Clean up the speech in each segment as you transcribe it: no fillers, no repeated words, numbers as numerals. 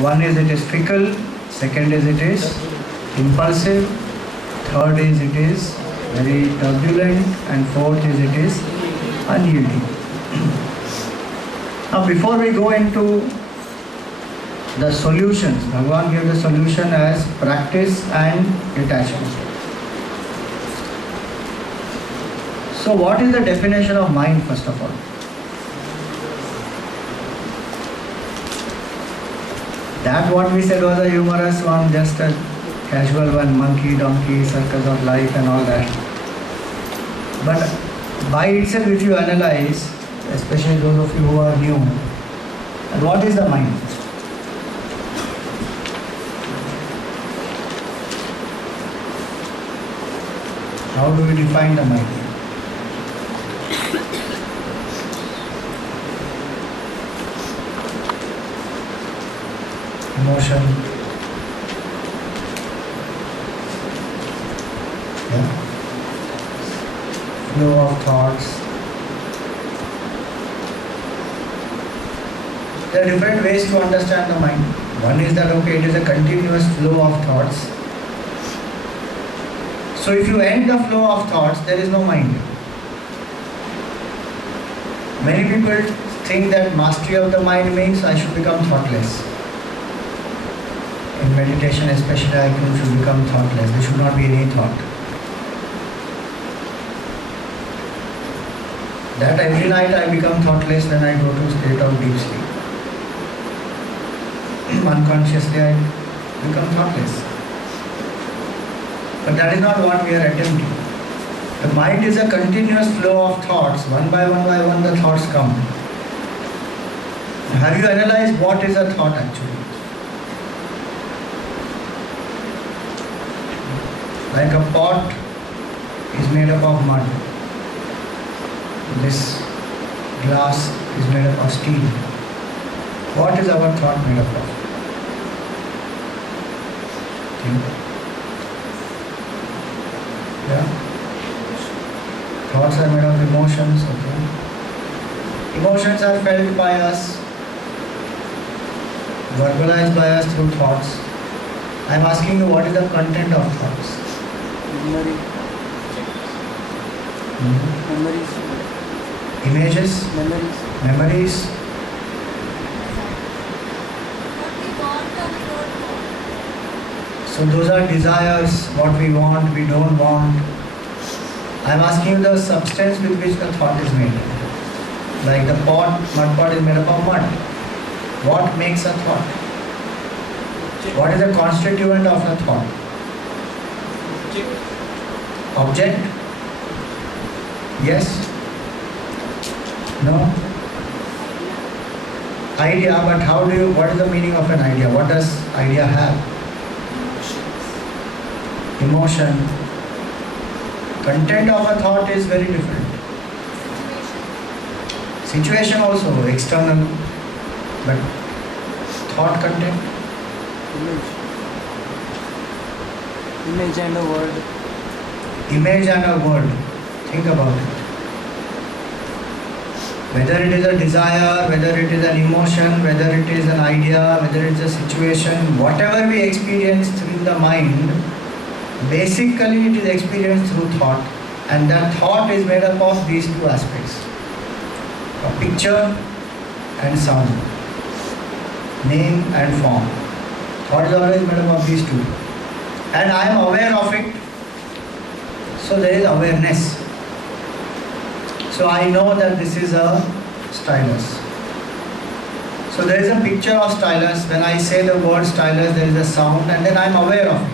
One is it is fickle, second is it is impulsive, third is it is very turbulent, and fourth is it is unyielding. Now before we go into the solutions, Bhagavan gave the solution as practice and detachment. So what is the definition of mind first of all? That what we said was a humorous one, just a casual one, monkey, donkey, circus of life and all that. But by itself if you analyze, especially those of you who are new, what is the mind? How do we define the mind? Emotion, flow of thoughts. There are different ways to understand the mind. One is that okay, it is a continuous flow of thoughts. So if you end the flow of thoughts, there is no mind. Many people think that mastery of the mind means I should become thoughtless. In meditation especially, I should become thoughtless. There should not be any thought. That every night I become thoughtless when I go to state of deep sleep. Unconsciously I become thoughtless. But that is not what we are attempting. The mind is a continuous flow of thoughts. One by one the thoughts come. Have you analyzed what is a thought actually? Like a pot is made up of mud. This glass is made up of steel. What is our thought made up of? Yeah? Thoughts are made of emotions. Okay? Emotions are felt by us, verbalized by us through thoughts. I am asking you, what is the content of thoughts? Memory. Memories. Images? Memories. So those are desires, what we want, we don't want. I am asking you the substance with which the thought is made. Like the mud pot is made up of mud. What makes a thought? What is the constituent of a thought? Object? Yes? No? Idea, but what is the meaning of an idea? What does idea have? Emotion. Content of a thought is very different. Situation also, external, but thought content? Image and a word. Image and a word. Think about it. Whether it is a desire, whether it is an emotion, whether it is an idea, whether it is a situation, whatever we experience through the mind, basically it is experienced through thought. And that thought is made up of these two aspects. A picture and sound. Name and form. Thought is always made up of these two. And I am aware of it. So there is awareness. So I know that this is a stylus. So there is a picture of stylus. When I say the word stylus, there is a sound and then I am aware of it.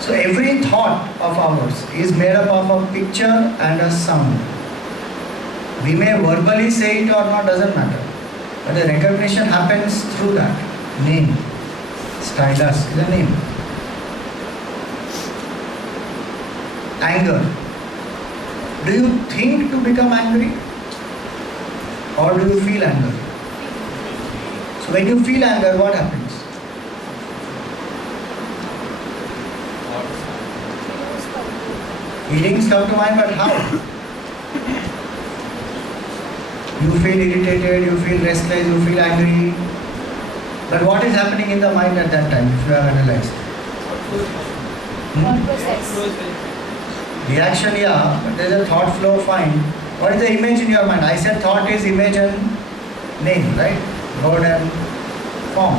So every thought of ours is made up of a picture and a sound. We may verbally say it or not, doesn't matter. But the recognition happens through that. Name. Stylus is a name. Anger. Do you think to become angry? Or do you feel anger? So when you feel anger, what happens? Feelings come to mind, but how? You feel irritated, you feel restless, you feel angry. But what is happening in the mind at that time, if you have analyzed? Thought process. Reaction, yeah, but there is a thought flow, fine. What is the image in your mind? I said thought is image and name, right? Word and form.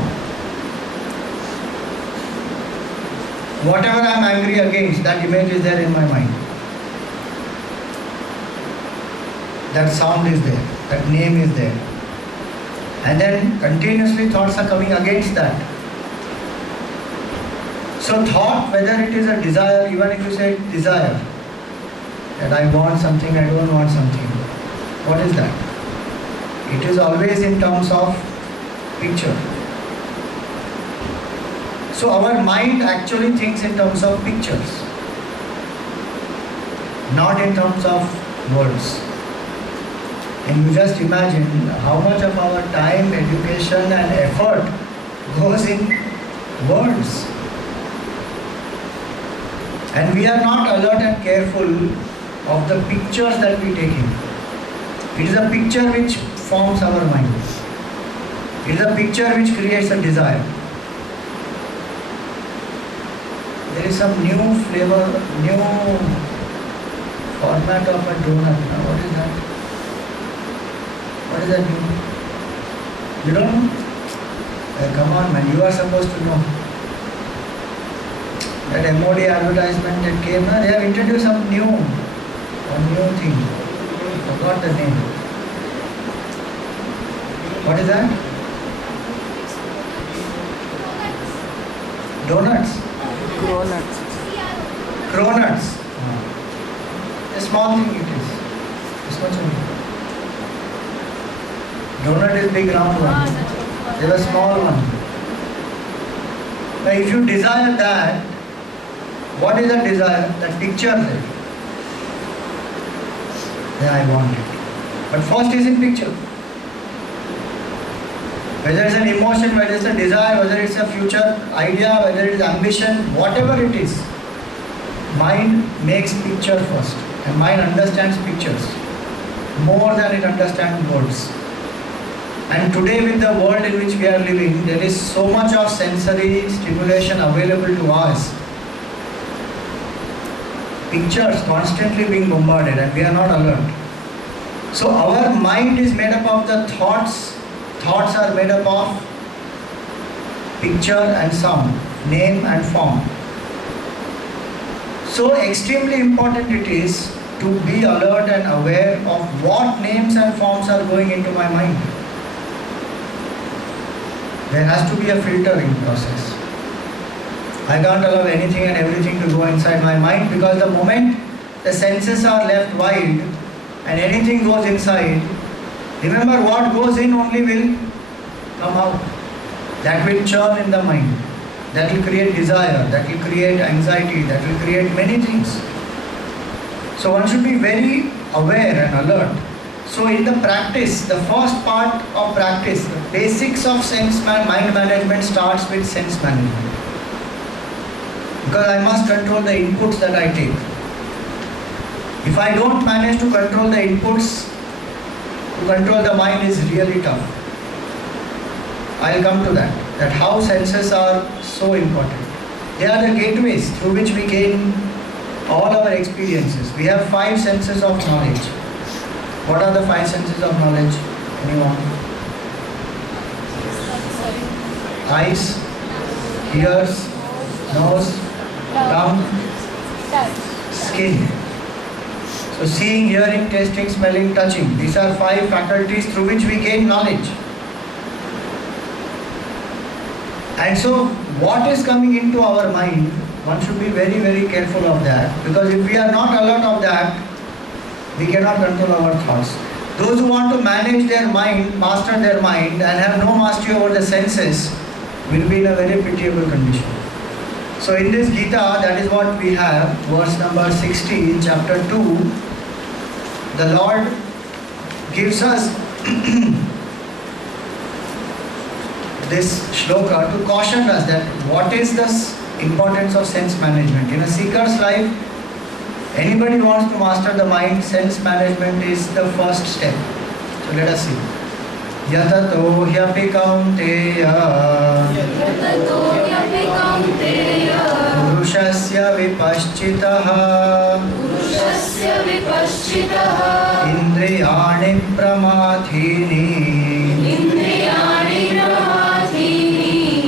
Whatever I am angry against, that image is there in my mind. That sound is there, that name is there. And then continuously thoughts are coming against that. So thought, whether it is a desire, even if you say desire, that I want something, I don't want something. What is that? It is always in terms of picture. So our mind actually thinks in terms of pictures, not in terms of words. And you just imagine how much of our time, education and effort goes in words. And we are not alert and careful of the pictures that we take in. It is a picture which forms our mind. It is a picture which creates a desire. There is some new flavor, new format of a donut. Now, what is that? What does that mean? You don't know? Come on man, you are supposed to know. That MOD advertisement that came, they have introduced some new thing. Forgot the name. What is that? Donuts. Cronuts. Cronuts. A small thing it is. This much only. Donut is big round one. They were small one. Now if you desire that, what is that desire? That picture there. Yeah, I want it. But first is in picture. Whether it's an emotion, whether it's a desire, whether it's a future idea, whether it's ambition, whatever it is, mind makes picture first. And mind understands pictures more than it understands words. And today with the world in which we are living, there is so much of sensory stimulation available to us. Pictures constantly being bombarded and we are not alert. So our mind is made up of the thoughts. Thoughts are made up of picture and sound, name and form. So extremely important it is to be alert and aware of what names and forms are going into my mind. There has to be a filtering process. I can't allow anything and everything to go inside my mind, because the moment the senses are left wide and anything goes inside, remember what goes in only will come out. That will churn in the mind. That will create desire, that will create anxiety, that will create many things. So one should be very aware and alert. So in the practice, the first part of practice, the basics of mind management starts with sense management. Because I must control the inputs that I take. If I don't manage to control the inputs, to control the mind is really tough. I'll come to that how senses are so important. They are the gateways through which we gain all our experiences. We have 5 senses of knowledge. What are the 5 senses of knowledge? Anyone? Eyes, ears, nose, tongue, skin. So seeing, hearing, tasting, smelling, touching. These are 5 faculties through which we gain knowledge. And so what is coming into our mind, one should be very, very careful of that. Because if we are not alert of that, we cannot control our thoughts. Those who want to manage their mind, master their mind and have no mastery over the senses will be in a very pitiable condition. So in this Gita, that is what we have, verse number 60 in chapter 2, the Lord gives us this shloka to caution us that what is the importance of sense management. In a seeker's life, anybody who wants to master the mind, sense management is the first step. So let us see. Yatato hyapi kaunteya इंद्रियाणि प्रमाथीनि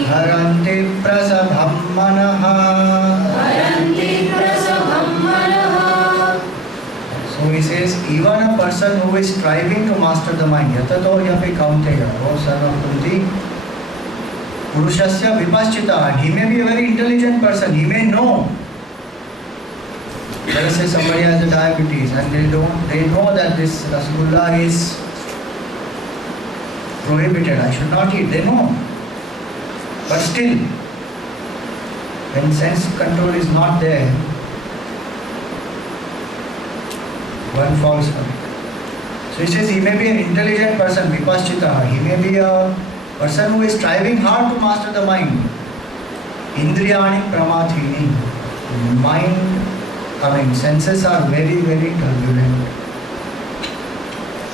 हरन्ति प्रसभं मनः. So he says, even a person who is striving to master the mind, yatato yapi kaunteya, O son of Kunti, purushasya vipaschita, he may be a very intelligent person, he may know. Let us say somebody has a diabetes and they know that this rasgulla is prohibited, I should not eat, they know. But still, when sense control is not there, one falls for it. So he says he may be an intelligent person, vipaschita, he may be a person who is striving hard to master the mind. Indriyani pramathini, mind, senses are very, very turbulent.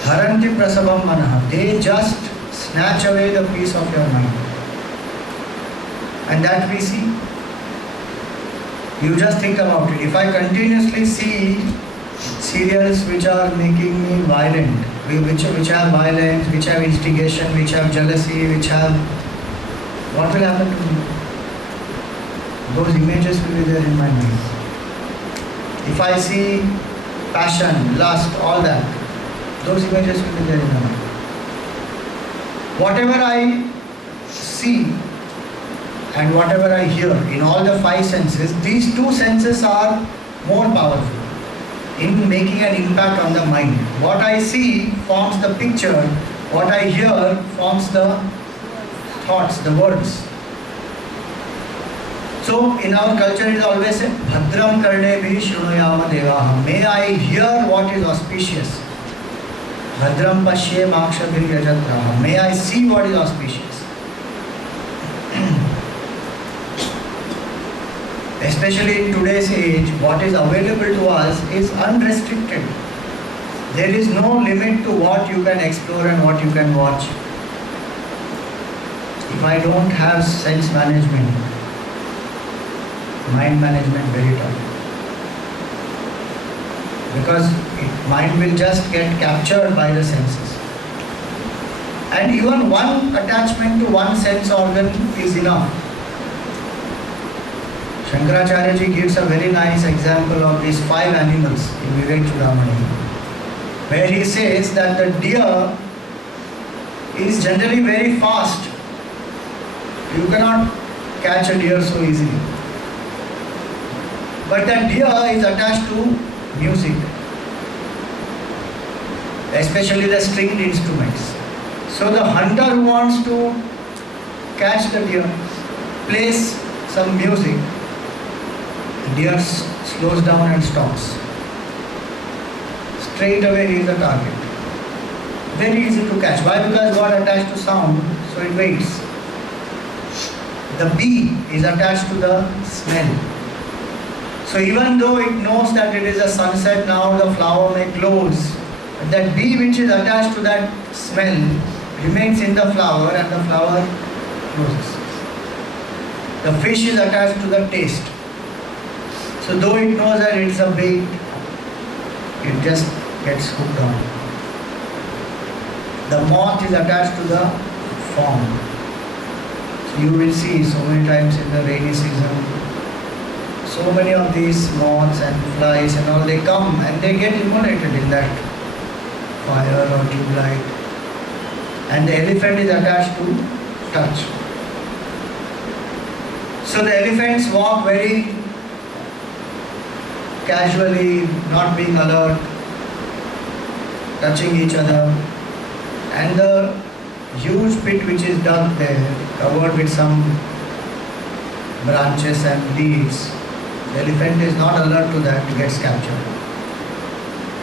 Haranti prasabam manah, they just snatch away the peace of your mind. And that we see. You just think about it. If I continuously see serials which are making me violent, which have violence, which have instigation, which have jealousy, which have... what will happen to me? Those images will be there in my mind. If I see passion, lust, all that, those images will be there in my mind. Whatever I see and whatever I hear in all the five senses, these two senses are more powerful in making an impact on the mind. What I see forms the picture, what I hear forms the thoughts, the words. So in our culture it is always said, Bhadram karne bhi shrunuyama devaha. May I hear what is auspicious. Bhadram pashye makshabhir yajatraha. May I see what is auspicious. Especially in today's age, what is available to us is unrestricted. There is no limit to what you can explore and what you can watch. If I don't have sense management, mind management, very tough. Because mind will just get captured by the senses. And even one attachment to one sense organ is enough. Shankaracharya ji gives a very nice example of these five animals in Vivek Chudamani, where he says that the deer is generally very fast. You cannot catch a deer so easily. But that deer is attached to music, especially the stringed instruments. So the hunter who wants to catch the deer plays some music. Deer slows down and stops. Straight away he is the target. Very easy to catch. Why? Because God attached to sound, so it waits. The bee is attached to the smell. So even though it knows that it is a sunset now, the flower may close, but that bee which is attached to that smell remains in the flower and the flower closes. The fish is attached to the taste. So though it knows that it's a bait, it just gets hooked on. The moth is attached to the form. So you will see so many times in the rainy season, so many of these moths and flies and all, they come and they get immolated in that fire or tube light. And the elephant is attached to touch. So the elephants walk very casually, not being alert, touching each other. And the huge pit which is dug there, covered with some branches and leaves, the elephant is not alert to that, gets captured.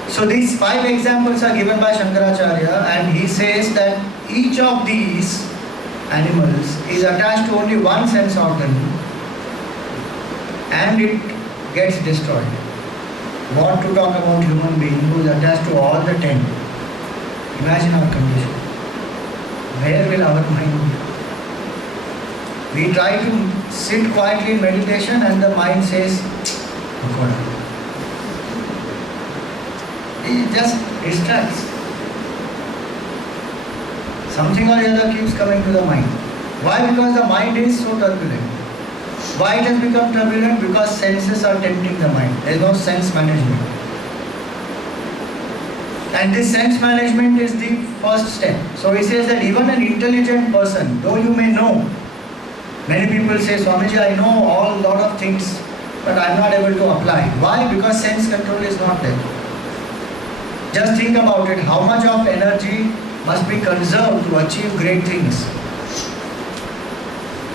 So these five examples are given by Shankaracharya, and he says that each of these animals is attached to only one sense organ and it gets destroyed. What to talk about human being who is attached to all the 10? Imagine our condition. Where will our mind be? We try to sit quietly in meditation and the mind says, It just distracts. Something or the other keeps coming to the mind. Why? Because the mind is so turbulent. Why it has become turbulent? Because senses are tempting the mind. There is no sense management. And this sense management is the first step. So he says that even an intelligent person, though you may know, many people say, Swamiji, I know a lot of things, but I am not able to apply. Why? Because sense control is not there. Just think about it, how much of energy must be conserved to achieve great things.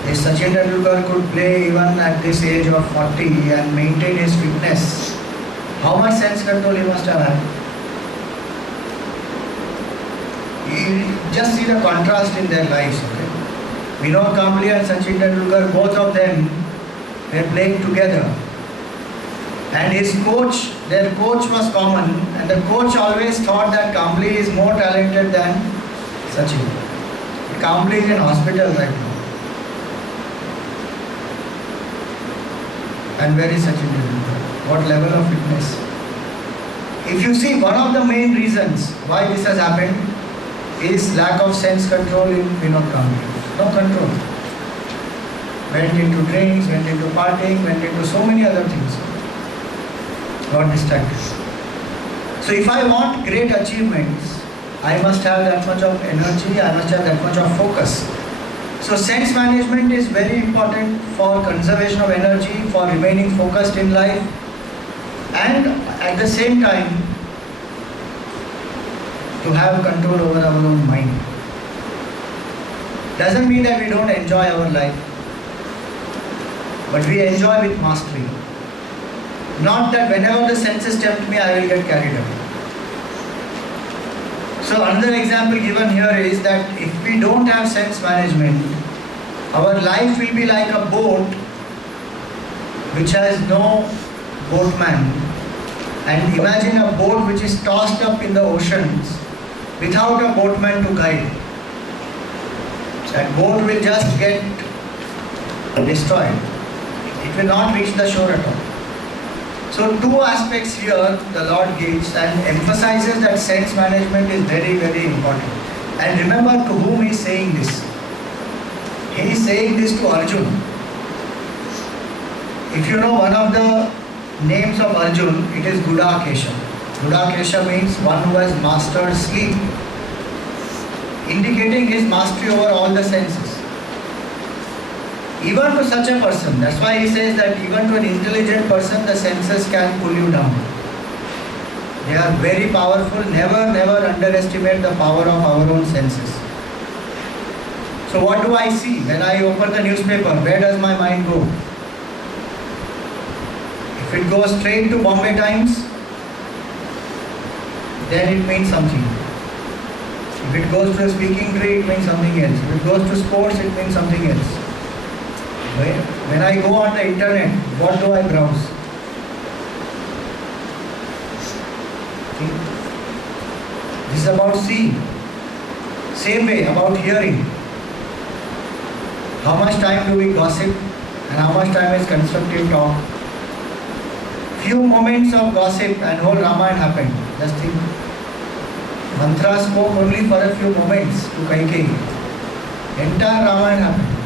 If Sachin Tendulkar could play even at this age of 40 and maintain his fitness, how much sense control he must have had? You just see the contrast in their lives. Okay? Vinod Kambli and Sachin Tendulkar, both of them were playing together. And his coach, their coach was common, and the coach always thought that Kambli is more talented than Sachin. Kambli is in hospital right now. And where is Sachin Tendulkar? What level of fitness? If you see, one of the main reasons why this has happened is lack of sense control in Vinod Kambli. No control. Went into drinks, went into partying, went into so many other things. Got distracted. So if I want great achievements, I must have that much of energy, I must have that much of focus. So sense management is very important for conservation of energy, for remaining focused in life, and at the same time to have control over our own mind. Doesn't mean that we don't enjoy our life, but we enjoy with mastery. Not that whenever the senses tempt me, I will get carried away. So another example given here is that if we don't have sense management, our life will be like a boat which has no boatman. And imagine a boat which is tossed up in the oceans without a boatman to guide. That boat will just get destroyed. It will not reach the shore at all. So two aspects here the Lord gives and emphasizes that sense management is very, very important. And remember to whom he is saying this. He is saying this to Arjun. If you know one of the names of Arjun, it is Gudakesha. Gudakesha means one who has mastered sleep, indicating his mastery over all the senses. Even to such a person, that's why he says that even to an intelligent person, the senses can pull you down. They are very powerful. Never, never underestimate the power of our own senses. So what do I see when I open the newspaper? Where does my mind go? If it goes straight to Bombay Times, then it means something. If it goes to a speaking tree, it means something else. If it goes to sports, it means something else. When I go on the internet, what do I browse? See? This is about seeing. Same way about hearing. How much time do we gossip and how much time is constructive talk? Few moments of gossip and whole Ramayana happened. Just think. Mantra spoke only for a few moments to Kaikeyi. Entire Ramayana happened.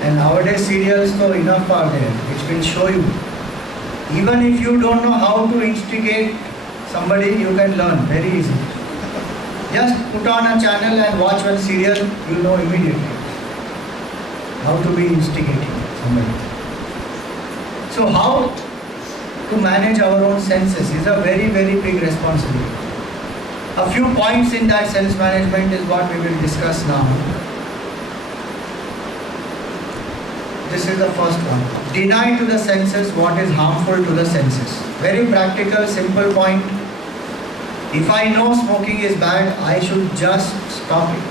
And nowadays serials so enough are there which will show you. Even if you don't know how to instigate somebody, you can learn very easily. Just put on a channel and watch one serial, you know immediately how to be instigating somebody. So how to manage our own senses is a very, very big responsibility. A few points in that sense management is what we will discuss now. This is the first one. Deny to the senses what is harmful to the senses. Very practical, simple point. If I know smoking is bad, I should just stop it.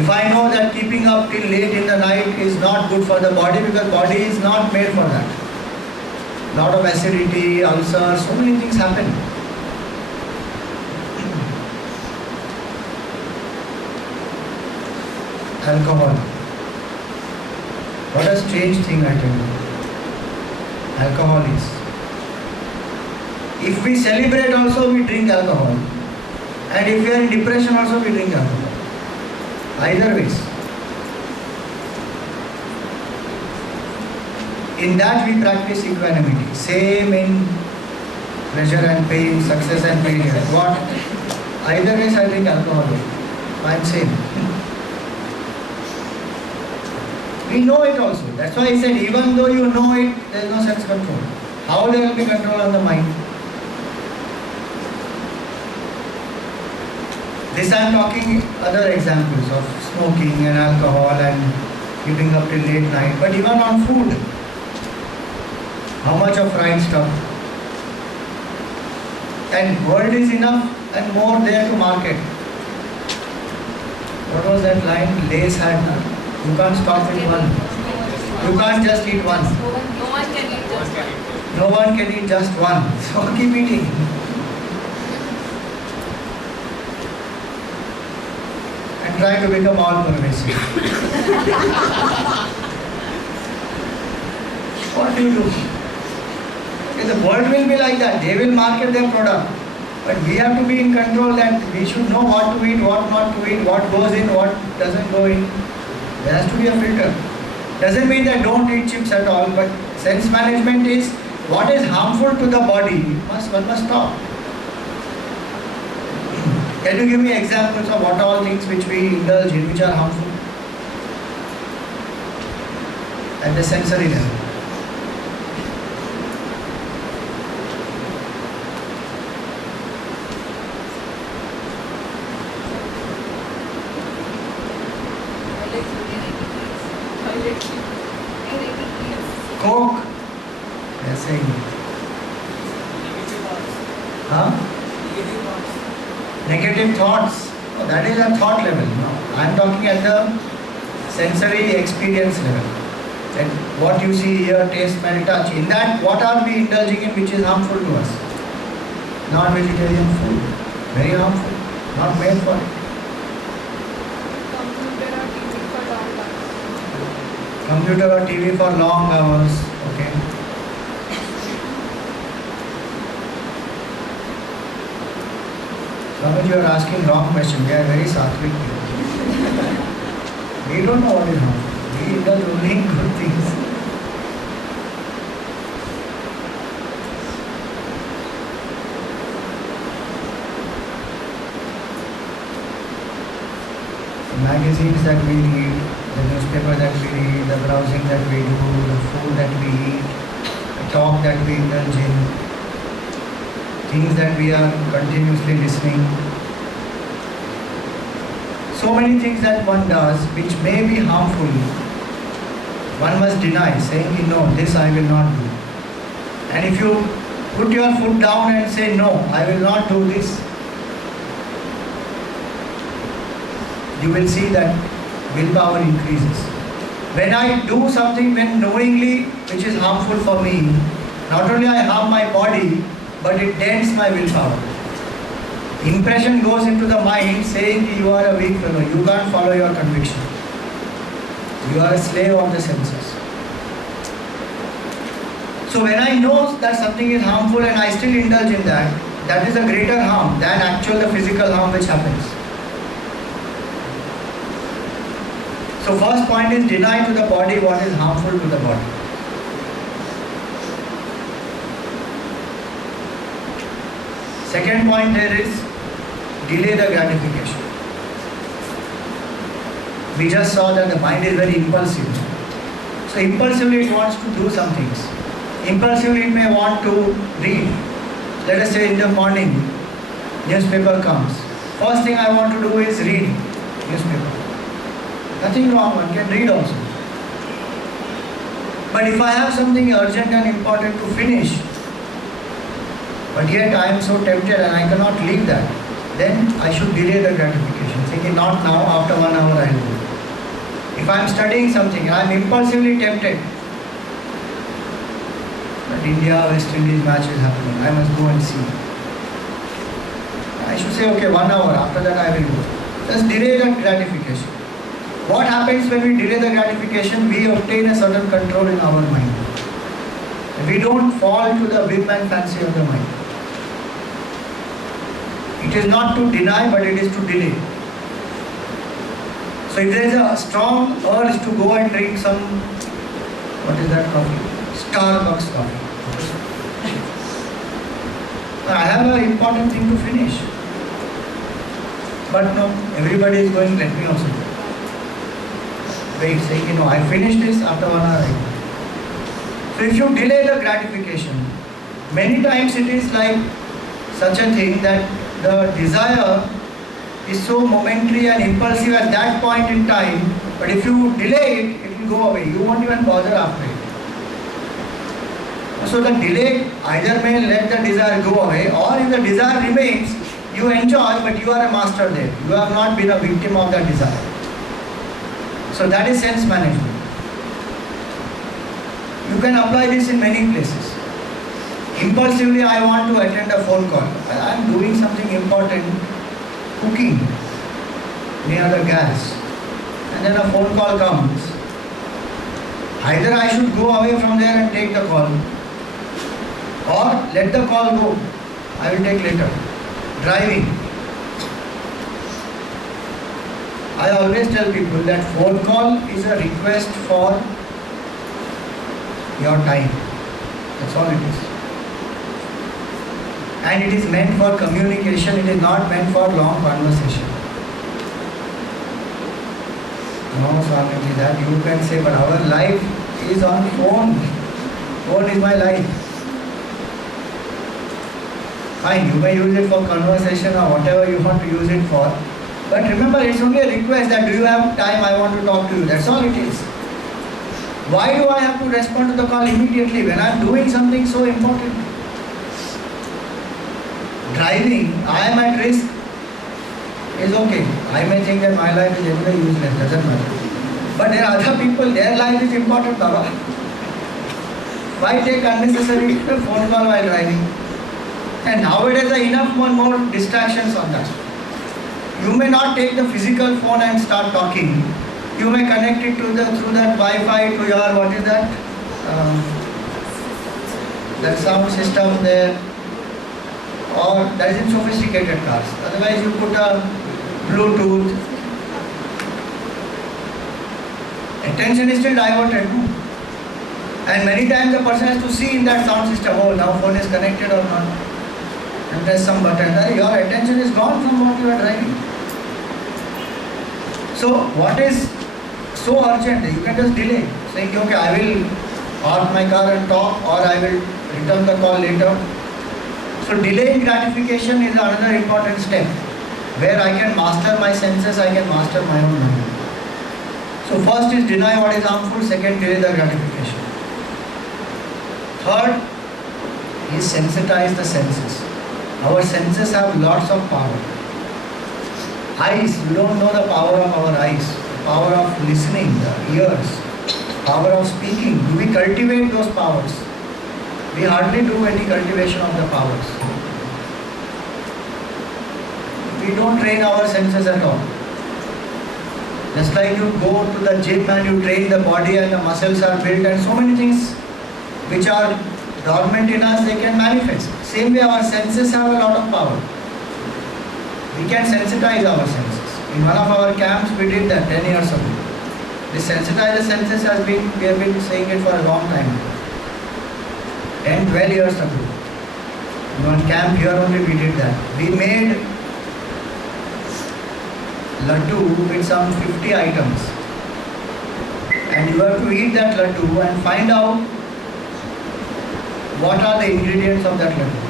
If I know that keeping up till late in the night is not good for the body, because body is not made for that. Lot of acidity, ulcers, so many things happen. Alcohol. What a strange thing, I tell you. Alcohol is. If we celebrate also, we drink alcohol. And if we are in depression also, we drink alcohol. Either ways. In that we practice equanimity. Same in pleasure and pain, success and failure. What? Either ways I drink alcohol. I am same. We know it also. That's why I said, even though you know it, there is no sense control. How there will be control on the mind? This I am talking other examples of smoking and alcohol and keeping up till late night. But even on food, how much of fried stuff? And world is enough and more there to market. What was that line? Lays had none. You can't stop with one. You can't just eat one. No one can eat just one. No one can eat just one. So keep eating. And try to become all pervasive. What do you do? Okay, the world will be like that. They will market their product. But we have to be in control that we should know what to eat, what not to eat, what goes in, what doesn't go in. There has to be a filter. Doesn't mean that don't eat chips at all, but sense management is what is harmful to the body, one must stop. Can you give me examples of what all things which we indulge in which are harmful? At the sensory level. Coke. They are saying. Huh? Negative thoughts. Oh, that is a thought level. No, I am talking at the sensory experience level. That what you see, hear, taste, smell, touch. In that, what are we indulging in which is harmful to us? Non-vegetarian food. Very harmful. Not made for it. Computer or TV for long hours. Okay. Some of you are asking wrong question. We are very sattvic people. We don't know what is harmful. We indulge only in good things. The magazines that we read, the newspaper that we read, the browsing that we do, the food that we eat, the talk that we indulge in, things that we are continuously listening. So many things that one does which may be harmful, one must deny, saying, no, this I will not do. And if you put your foot down and say, no, I will not do this, you will see that willpower increases. When I do something when knowingly which is harmful for me, not only I harm my body, but it dents my willpower. Impression goes into the mind saying you are a weak fellow, you can't follow your conviction. You are a slave of the senses. So when I know that something is harmful and I still indulge in that, that is a greater harm than actual the physical harm which happens. So first point is deny to the body what is harmful to the body. Second point there is delay the gratification. We just saw that the mind is very impulsive. So impulsively it wants to do some things. Impulsively it may want to read. Let us say in the morning, newspaper comes. First thing I want to do is read newspaper. Nothing wrong, one can read also. But if I have something urgent and important to finish, but yet I am so tempted and I cannot leave that, then I should delay the gratification, thinking not now, after 1 hour I will do. If I am studying something and I am impulsively tempted, that India-West Indies match is happening, I must go and see. I should say, okay, 1 hour, after that I will go. Just delay that gratification. What happens when we delay the gratification? We obtain a certain control in our mind. We don't fall to the whim and fancy of the mind. It is not to deny, but it is to delay. So if there is a strong urge to go and drink some, what is that coffee? Starbucks coffee. I have an important thing to finish. But no, everybody is going, let me also go. Wait, saying, I finished this after 1 hour. So if you delay the gratification, many times it is like such a thing that the desire is so momentary and impulsive at that point in time, but if you delay it, it will go away. You won't even bother after it. So the delay either may let the desire go away, or if the desire remains, you enjoy, but you are a master there. You have not been a victim of that desire. So that is sense management. You can apply this in many places. Impulsively, I want to attend a phone call. I am doing something important, cooking near the gas, and then a phone call comes. Either I should go away from there and take the call, or let the call go. I will take later. Driving. I always tell people that phone call is a request for your time. That's all it is. And it is meant for communication, it is not meant for long conversation. No, Swamiji, that you can say, but our life is on phone. Phone is my life. Fine, you may use it for conversation or whatever you want to use it for. But remember, it's only a request that do you have time, I want to talk to you. That's all it is. Why do I have to respond to the call immediately when I am doing something so important? Driving, I am at risk, is okay. I may think that my life is anyway useless, doesn't matter. But there are other people, their life is important, Baba. Why take unnecessary phone call while driving? And nowadays there are enough more distractions on that. You may not take the physical phone and start talking. You may connect it to through that Wi-Fi to your, what is that? That sound system there. Or that is in sophisticated cars. Otherwise you put a Bluetooth. Attention is still diverted. No? And many times the person has to see in that sound system, oh, now phone is connected or not. And press some button. Your attention is gone from what you are driving. So what is so urgent? You can just delay. Saying, okay, I will park my car and talk, or I will return the call later. So delaying gratification is another important step where I can master my senses, I can master my own mind. So first is deny what is harmful, second delay the gratification. Third is sensitize the senses. Our senses have lots of power. Eyes, we don't know the power of our eyes, the power of listening, the ears, power of speaking. Do we cultivate those powers? We hardly do any cultivation of the powers. We don't train our senses at all. Just like you go to the gym and you train the body and the muscles are built, and so many things which are dormant in us, they can manifest. Same way our senses have a lot of power. We can sensitize our senses. In one of our camps we did that 10 years ago. This sensitize the senses we have been saying it for a long time. 10, 12 years ago. In one camp here only we did that. We made laddu with some 50 items. And you have to eat that laddu and find out what are the ingredients of that laddu.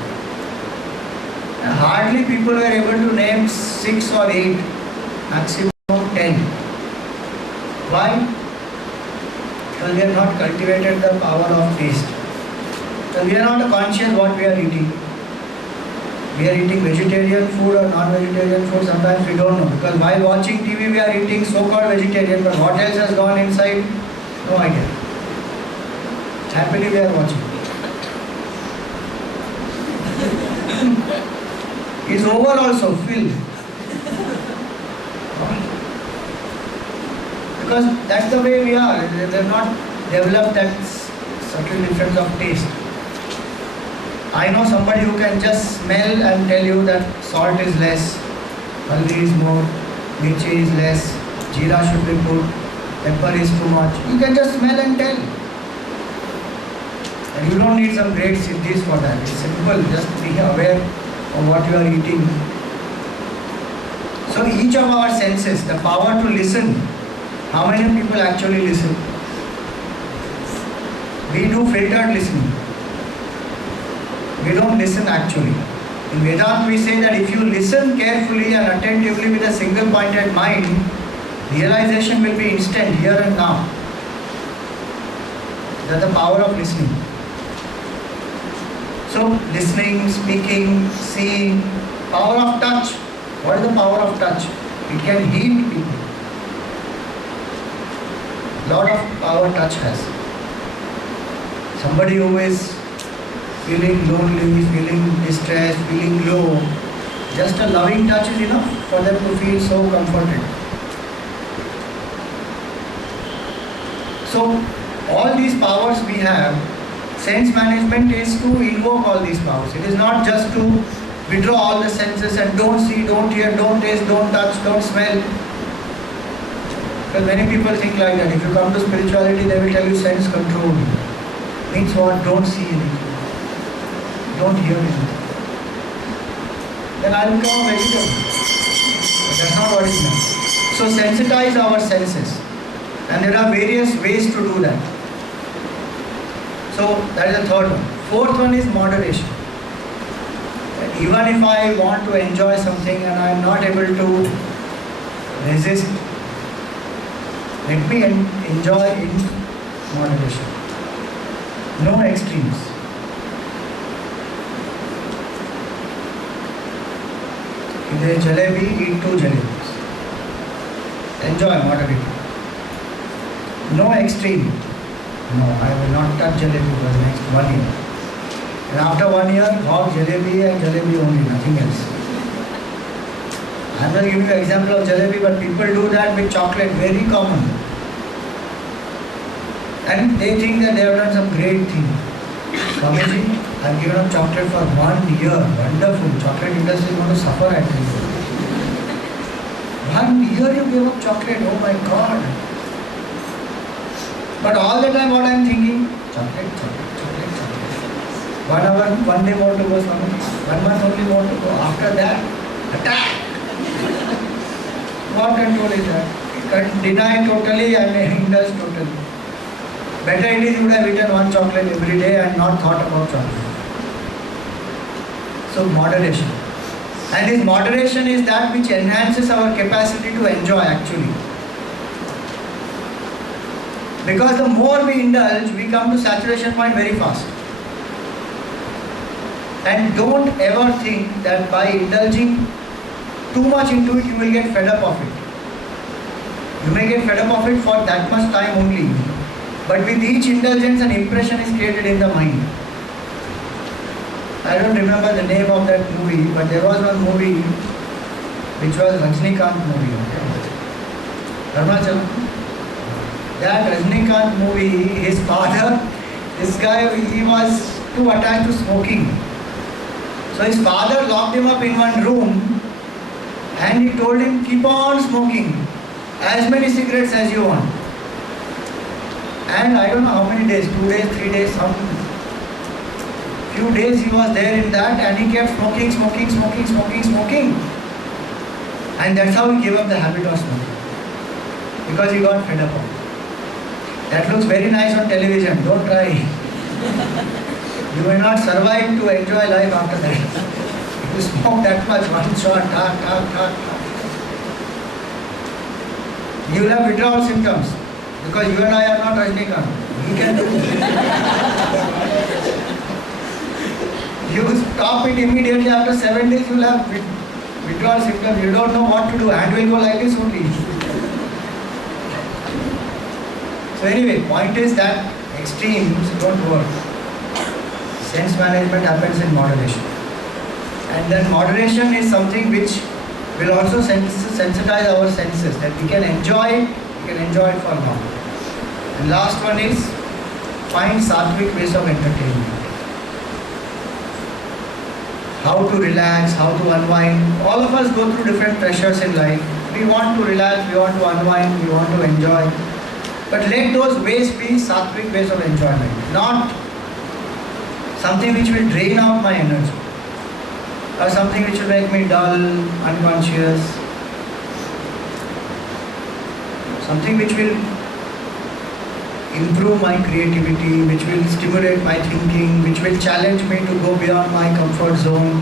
And hardly people were able to name 6 or 8, maximum 10. Why? Because we have not cultivated the power of taste. So we are not conscious what we are eating. We are eating vegetarian food or non-vegetarian food, sometimes we don't know. Because while watching TV we are eating so-called vegetarian, but what else has gone inside? No idea. Happily we are watching. It's over also, filled. Because that's the way we are. They've not developed that subtle difference of taste. I know somebody who can just smell and tell you that salt is less, haldi is more, mirchi is less, jeera should be put, pepper is too much. You can just smell and tell. And you don't need some great siddhis for that. It's simple, just be aware of what you are eating. So each of our senses, the power to listen, how many people actually listen? We do filtered listening. We don't listen actually. In Vedanta we say that if you listen carefully and attentively with a single pointed mind, realization will be instant, here and now. That's the power of listening. So listening, speaking, seeing, power of touch. What is the power of touch? It can heal people. Lot of power touch has. Somebody who is feeling lonely, feeling distressed, feeling low, just a loving touch is enough for them to feel so comforted. So all these powers we have, sense management is to invoke all these powers. It is not just to withdraw all the senses and don't see, don't hear, don't taste, don't touch, don't smell. Because many people think like that. If you come to spirituality, they will tell you sense control. Means what? Don't see anything. Don't hear anything. Then I will become a vegetable. But that's not what it means. So sensitize our senses. And there are various ways to do that. So that is the third one. Fourth one is moderation. Even if I want to enjoy something and I am not able to resist, let me enjoy in moderation. No extremes. If there is jalebi, eat 2 jalebis. Enjoy moderately. No extreme. No, I will not touch jalebi for the next 1 year. And after 1 year, hog jalebi and jalebi only, nothing else. I am not giving you an example of jalebi, but people do that with chocolate, very common. And they think that they have done some great thing. Swamiji, I have given up chocolate for 1 year. Wonderful. Chocolate industry is going to suffer at least. 1 year you gave up chocolate, oh my God. But all the time what I am thinking, chocolate, chocolate, chocolate, chocolate. 1 hour, 1 day more to go, Swamiji. 1 month only more to go. After that, attack. What control is that? Deny totally and indulge totally. Better it is you would have eaten 1 chocolate every day and not thought about chocolate. So moderation. And this moderation is that which enhances our capacity to enjoy actually. Because the more we indulge, we come to saturation point very fast. And don't ever think that by indulging too much into it, you will get fed up of it. You may get fed up of it for that much time only. But with each indulgence, an impression is created in the mind. I don't remember the name of that movie, but there was one movie which was Rajnikant movie. Arunachal. That Rajnikant movie, his father, this guy, he was too attached to smoking. So his father locked him up in one room and he told him, keep on smoking as many cigarettes as you want. And I don't know how many days, 2 days, 3 days, some few days he was there in that and he kept smoking. And that's how he gave up the habit of smoking. Because he got fed up of it. That looks very nice on television, don't try. You may not survive to enjoy life after that. If you smoke that much, one shot, you will have withdrawal symptoms. Because you and I are not Rajnikant. He can do it. You stop it immediately after 7 days, you will have withdrawal symptoms. You don't know what to do. Hand will go like this only. So anyway, point is that extremes don't work. Sense management happens in moderation. And then moderation is something which will also sensitize our senses, that we can enjoy You can enjoy it for long. And last one is find sattvic ways of entertainment. How to relax, how to unwind. All of us go through different pressures in life. We want to relax, we want to unwind, we want to enjoy. But let those ways be sattvic ways of enjoyment, not something which will drain out my energy or something which will make me dull, unconscious, something which will improve my creativity, which will stimulate my thinking, which will challenge me to go beyond my comfort zone.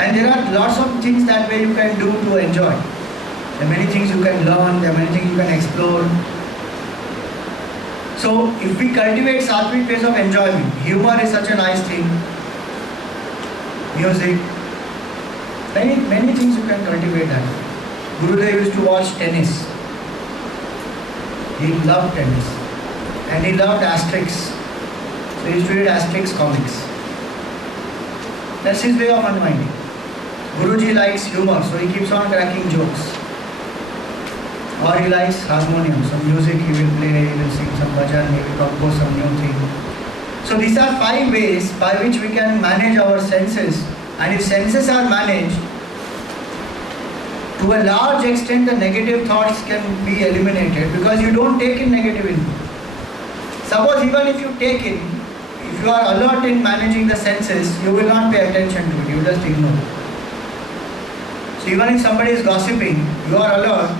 And there are lots of things that way you can do to enjoy. There are many things you can learn, there are many things you can explore. So if we cultivate sattvic ways of enjoyment, humor is such a nice thing, music, many things you can cultivate that. Gurudev used to watch tennis. He loved tennis. And he loved Asterix. So he used to read Asterix comics. That's his way of unwinding. Guruji likes humor, so he keeps on cracking jokes. Or he likes harmonium, some music he will play, he will sing some bhajan, he will compose some new thing. So these are 5 ways by which we can manage our senses. And if senses are managed, to a large extent the negative thoughts can be eliminated because you don't take in negative input. Suppose even if you take in, if you are alert in managing the senses, you will not pay attention to it, you will just ignore it. So even if somebody is gossiping, you are alert,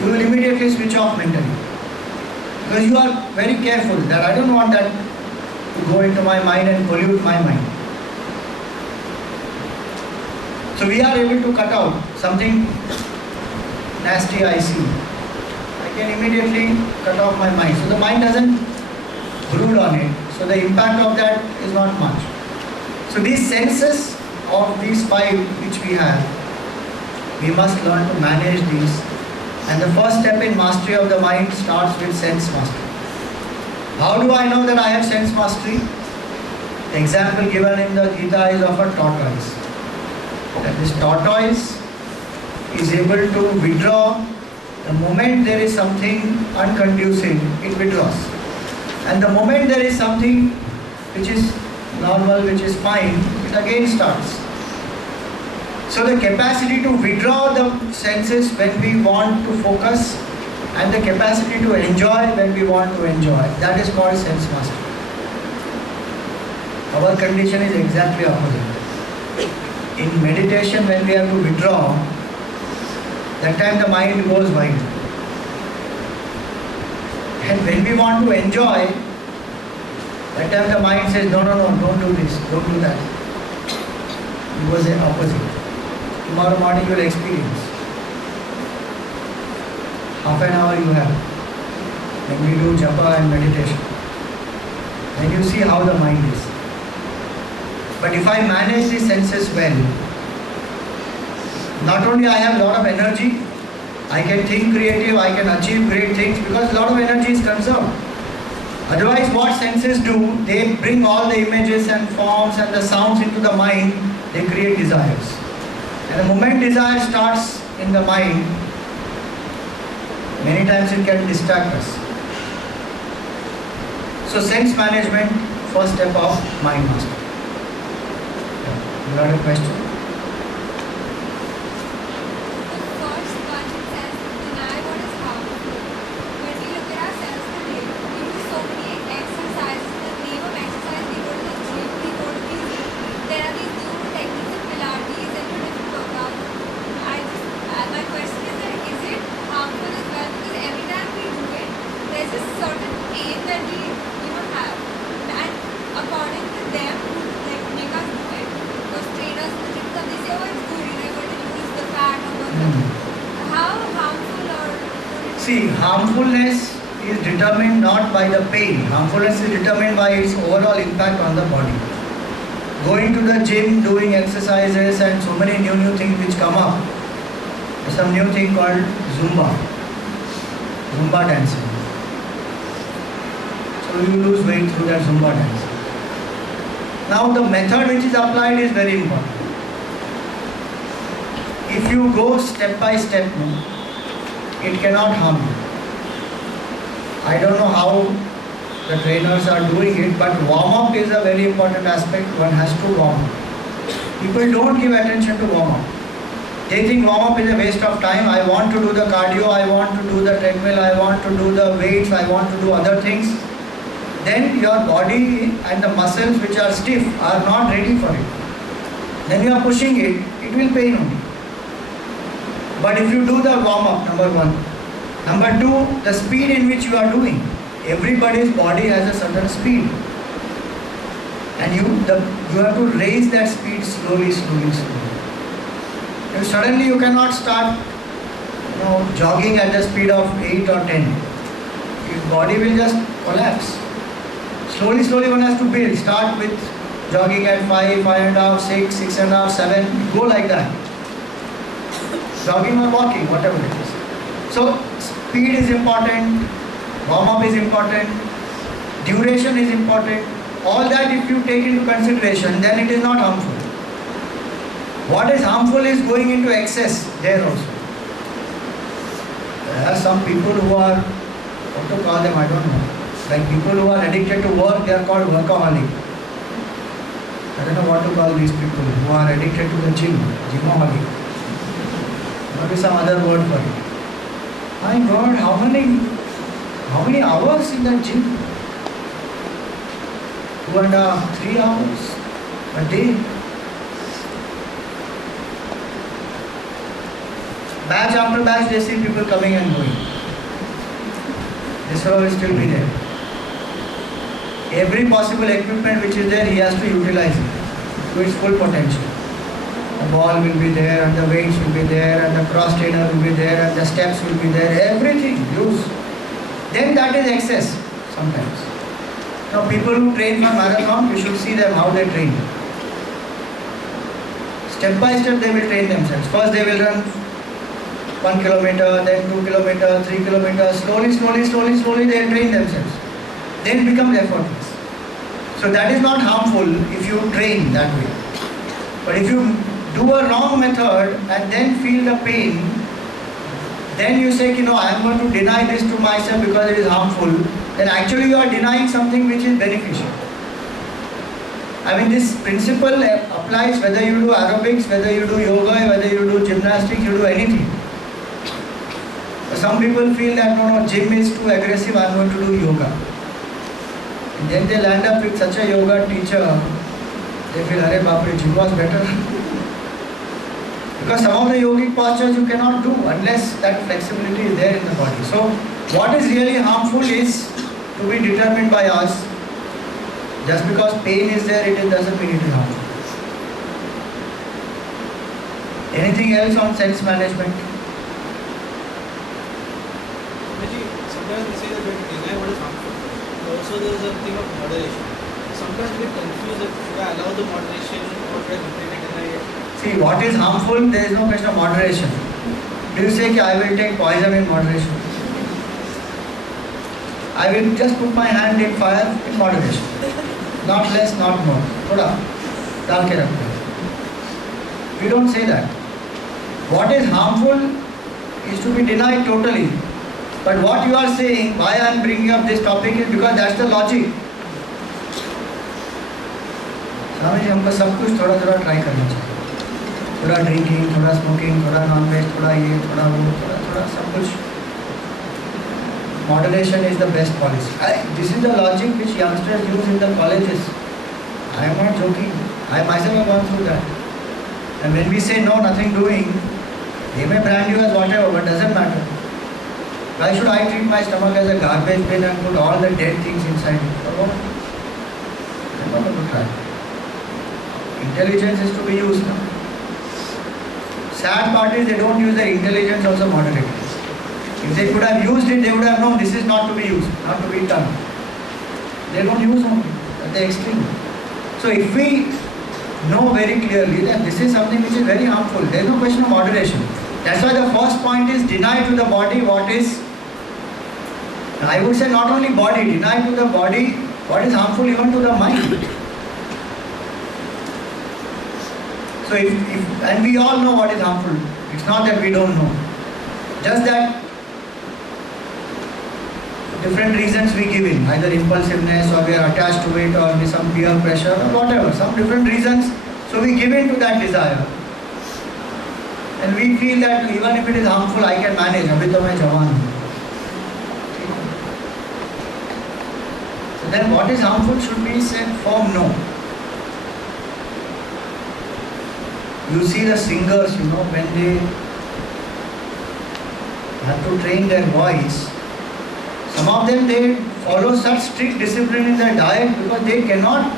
you will immediately switch off mentally. Because you are very careful that I don't want that to go into my mind and pollute my mind. So we are able to cut out something nasty I see. I can immediately cut off my mind. So the mind doesn't brood on it. So the impact of that is not much. So these senses of these 5 which we have, we must learn to manage these. And the first step in mastery of the mind starts with sense mastery. How do I know that I have sense mastery? The example given in the Gita is of a tortoise. That this tortoise is able to withdraw the moment there is something unconducive, it withdraws. And the moment there is something which is normal, which is fine, it again starts. So the capacity to withdraw the senses when we want to focus and the capacity to enjoy when we want to enjoy, that is called sense mastery. Our condition is exactly opposite. In meditation, when we have to withdraw, that time the mind goes wide. And when we want to enjoy, that time the mind says, no, don't do this, don't do that. It was the opposite. Tomorrow morning you will experience. Half an hour you have. When we do japa and meditation. Then you see how the mind is. But if I manage the senses well, not only I have a lot of energy, I can think creative, I can achieve great things because a lot of energy is conserved. Otherwise what senses do, they bring all the images and forms and the sounds into the mind, they create desires. And the moment desire starts in the mind, many times it can distract us. So sense management, first step of mind mastery. You got a question? First, one says deny what is harmful. When we look at ourselves today, we do so many exercises. In the name of exercise, we go to the gym, we go to these. There are these new techniques of Pilates and different workouts. My question is that is it harmful as well? Because every time we do it, there's a certain pain that we have. And according to them, like make us do it. Because trainers in the gym, they say, oh, it's good, you're going to lose the fat or whatever. How harmful or good? See, harmfulness is determined not by the pain. Harmfulness is determined by its overall impact on the body. Going to the gym, doing exercises and so many new things which come up. There's some new thing called Zumba dancing. So you lose weight through that Zumba dancing. Now the method which is applied is very important. If you go step by step, it cannot harm you. I don't know how the trainers are doing it, but warm-up is a very important aspect. One has to warm up. People don't give attention to warm-up. They think warm-up is a waste of time. I want to do the cardio, I want to do the treadmill, I want to do the weights, I want to do other things. Then your body and the muscles which are stiff are not ready for it. Then you are pushing it, it will pain only. But if you do the warm-up, number one. Number two, the speed in which you are doing. Everybody's body has a certain speed. And you have to raise that speed slowly. And suddenly you cannot start jogging at the speed of 8 or 10. Your body will just collapse. Slowly one has to build. Start with jogging at 5, 5.5, 6, 6.5, 7. Go like that. Jogging or walking, whatever it is. So speed is important, warm-up is important, duration is important. All that if you take into consideration, then it is not harmful. What is harmful is going into excess there also. There are some people who are, what to call them, I don't know. Like people who are addicted to work, they are called workaholic. I don't know what to call these people who are addicted to the gymaholic. Maybe some other word for it. My God, how many hours in the gym? 2.5, 3 hours a day. Batch after batch, they see people coming and going. This fellow will still be there. Every possible equipment which is there, he has to utilize it to its full potential. The ball will be there, and the weights will be there, and the cross trainer will be there, and the steps will be there. Everything use. Then that is excess sometimes. Now people who train for marathon, you should see them how they train. Step by step they will train themselves. First they will run 1 kilometer, then 2 kilometers, 3 kilometers. Slowly they will train themselves. Then it becomes effortless. So that is not harmful if you train that way. But if you do a wrong method and then feel the pain, then you say, I am going to deny this to myself because it is harmful. Then actually you are denying something which is beneficial. I mean, this principle applies whether you do aerobics, whether you do yoga, whether you do gymnastics, you do anything. Some people feel that no, gym is too aggressive, I am going to do yoga. And then they land up with such a yoga teacher, they feel, Arey Bapre, gym was better. Because some of the yogic postures you cannot do unless that flexibility is there in the body. So what is really harmful is to be determined by us. Just because pain is there, it doesn't mean it is harmful. Anything else on sense management? Sometimes we say that we deny what is harmful. Also there is a thing of moderation. Sometimes we get confused if should I allow the moderation or should I completely deny it. See, what is harmful, there is no question of moderation. Do you say I will take poison in moderation? I will just put my hand in fire in moderation. Not less, not more. Thoda, dal ke rakhte. We don't say that. What is harmful is to be denied totally. But what you are saying, why I am bringing up this topic is because that's the logic. Swami ji हमको सब कुछ थोड़ा थोड़ा try करना चाहिए. थोड़ा drinking, थोड़ा smoking, थोड़ा नॉनवेज, थोड़ा ये, थोड़ा वो, थोड़ा सब कुछ. Moderation is the best policy. This is the logic which youngsters use in the colleges. I am not joking. I myself have gone through that. And when we say no, nothing doing, they may brand you as whatever, but doesn't matter. Why should I treat my stomach as a garbage bin and put all the dead things inside it? For what? I'm not going to try. Intelligence is to be used now. Sad part is they don't use their intelligence also moderately. If they could have used it, they would have known this is not to be used, not to be done. They don't use only at the extreme. So if we know very clearly that this is something which is very harmful, there is no question of moderation. That's why the first point is deny to the body what is, I would say not only body, deny to the body what is harmful even to the mind. So and we all know what is harmful. It's not that we don't know. Just that different reasons we give in, either impulsiveness or we are attached to it or some peer pressure or whatever, some different reasons. So we give in to that desire. And we feel that even if it is harmful, I can manage. Abhi to main jawan hu. So then what is harmful should be said firm no. You see the singers, when they have to train their voice, some of them they follow such strict discipline in their diet because they cannot,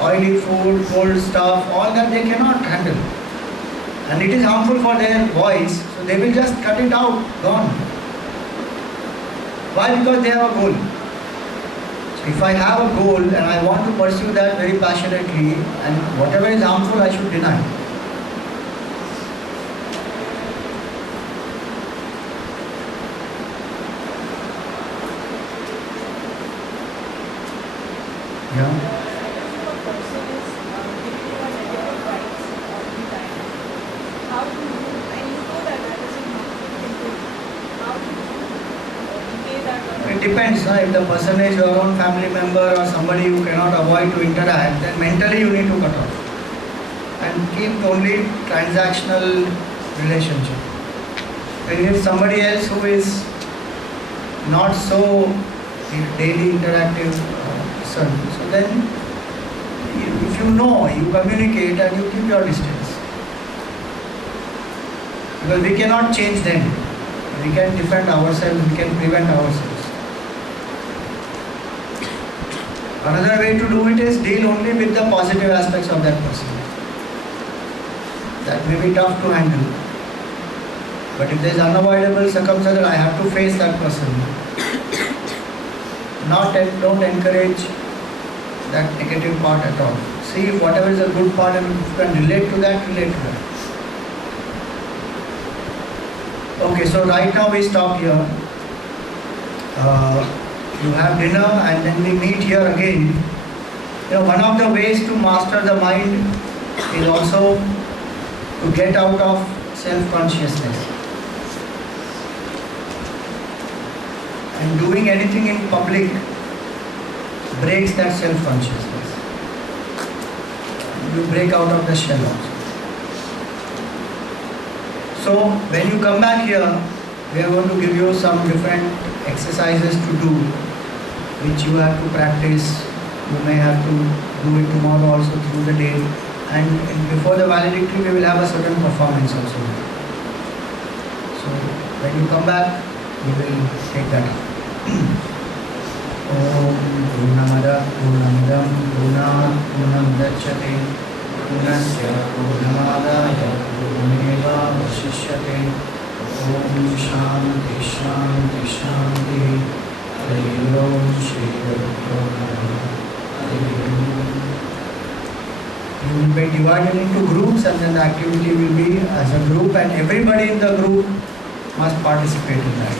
oily food, cold stuff, all that they cannot handle. And it is harmful for their voice, so they will just cut it out, gone. Why? Because they have a goal. So if I have a goal and I want to pursue that very passionately, and whatever is harmful I should deny. Yeah. It depends. If the person is your own family member or somebody you cannot avoid to interact, then mentally you need to cut off and keep only transactional relationship. And if somebody else who is not so daily interactive person, so then if you know, you communicate and you keep your distance. Because we cannot change them. We can defend ourselves, we can prevent ourselves. Another way to do it is deal only with the positive aspects of that person. That may be tough to handle. But if there is unavoidable circumstance that I have to face that person, don't encourage that negative part at all. See if whatever is a good part and if you can relate to that, relate to that. Okay, so right now we stop here. You have dinner and then we meet here again. One of the ways to master the mind is also to get out of self-consciousness. And doing anything in public breaks that self-consciousness. You break out of the shell also. So when you come back here, we are going to give you some different exercises to do, which you have to practice. You may have to do it tomorrow also through the day. And before the valedictory, we will have a certain performance also. So when you come back, we will take that up. Om Purnamada Purnamidam Purnat Purnamudachyate Purnasya Purnamadaya Purnameva Vasishyate Om Shanti Shanti Shanti Hari Om Shri Guru Namaha. You will be divided into groups and then the activity will be as a group and everybody in the group must participate in that.